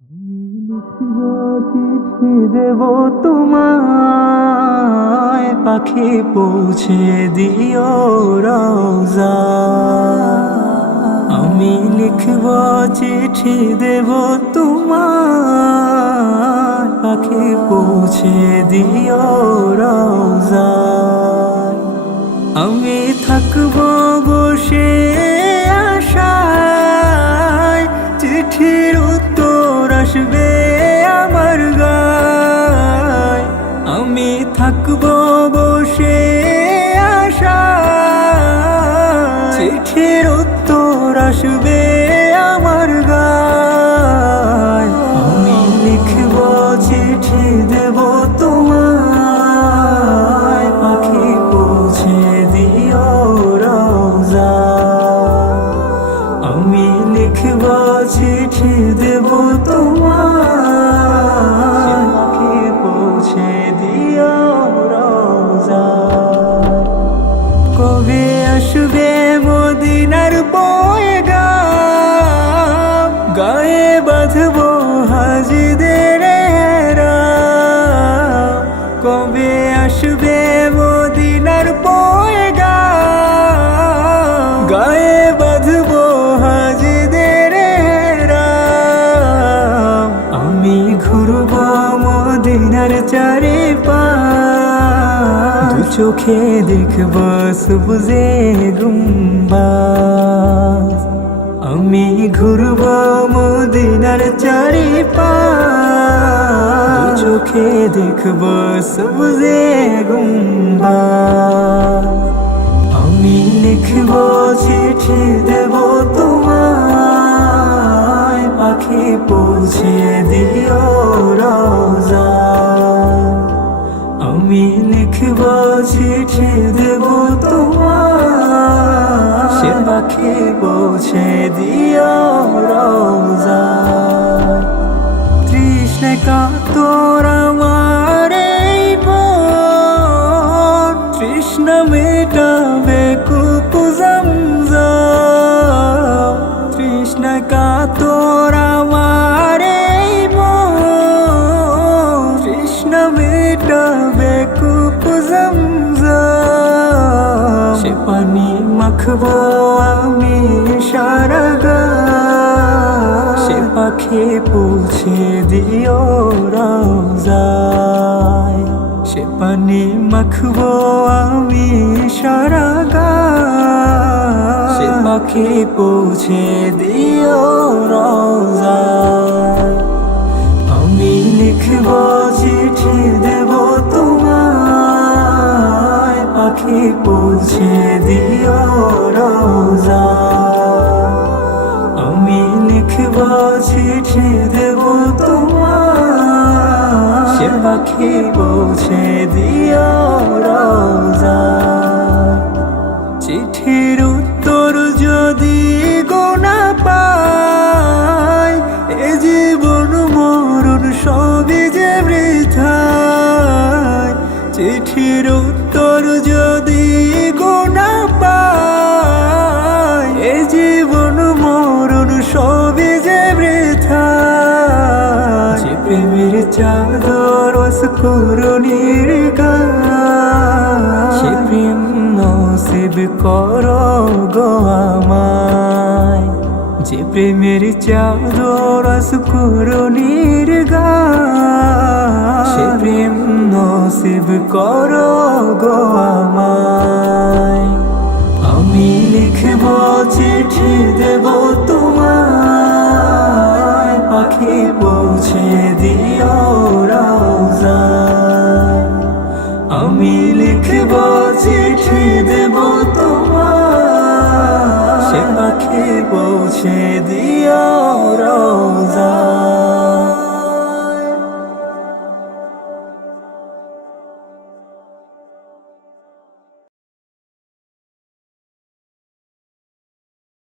লিখব চিঠি দেব তোমায়, পাখি পৌঁছে দিও রওজা। আমি লিখব চিঠি দেব তোমায়, পাখি পৌঁছে দিও রওজা। আমি থাকব বসে আশায়, চিঠির উত্তর আসবে আমার গায়। আমি থাকব বসে আশায়, চিঠির উত্তর আসবে আমার গায়। আমি লিখব চিঠি দেব তোমায়, পাখি পৌঁছে দিও রওজা। আমি লিখব চিঠি দেব তোমায়, পাখি পৌঁছে দিও রওজা। কবে আসবে মদিনার পয়গাম, গায়ে বাঁধব হাজিদের এহরাম। কবে আসবে মদিনার পয়গাম, গায়ে বাঁধব হাজিদের এহরাম। আমি ঘুরব মদিনার চারিপাশ, দু চোখে দেখব সবুজে গুম্বাজ। আমি ঘুরব মদিনার চারিপাশ, দু চোখে দেখব সবুজে গুম্বাজ। আমি লিখব চিঠি দেব তোমায়, পাখি পৌঁছে দিও রওজা। আমি লিখব চিঠি দেব তোমায়, সে পাখি পৌঁছে দিও রওজা। তৃষ্ণায় কাতর আমার এই মন, তৃষ্ণা মেটাবে কূপ জমজম। তৃষ্ণায় কাতর আমার এই মন, তৃষ্ণা মেটাবে কূপ জমজম। সে পানি মাখবো আমি সারা গায়, সে পাখি পৌঁছে দিও রওজায়। সে পানি মাখবো আমি সারা গায়, সে পাখি পৌঁছে দিও রওজায়। আমি লিখব চিঠি দেব তোমায়, পাখি পৌঁছে দিও রওজা। আমি লিখব চিঠি দেব তোমায়, সে পাখি পৌঁছে দিও রওজা। চিঠির উত্তর যদি গোনা পাই, এ জীবন মরণ সবই যে বৃথায়। চিঠির উত্তর যদি গোনা পাই, এ জীবন মরণ সবই যে বৃথায়। যে প্রেমের চাদর অস্করণীর গায়, সে প্রেম নসিব করো গো আমায়। যে প্রেমের চাদর অস্করণীর গায়, সে প্রেম নসিব করো গো আমায়।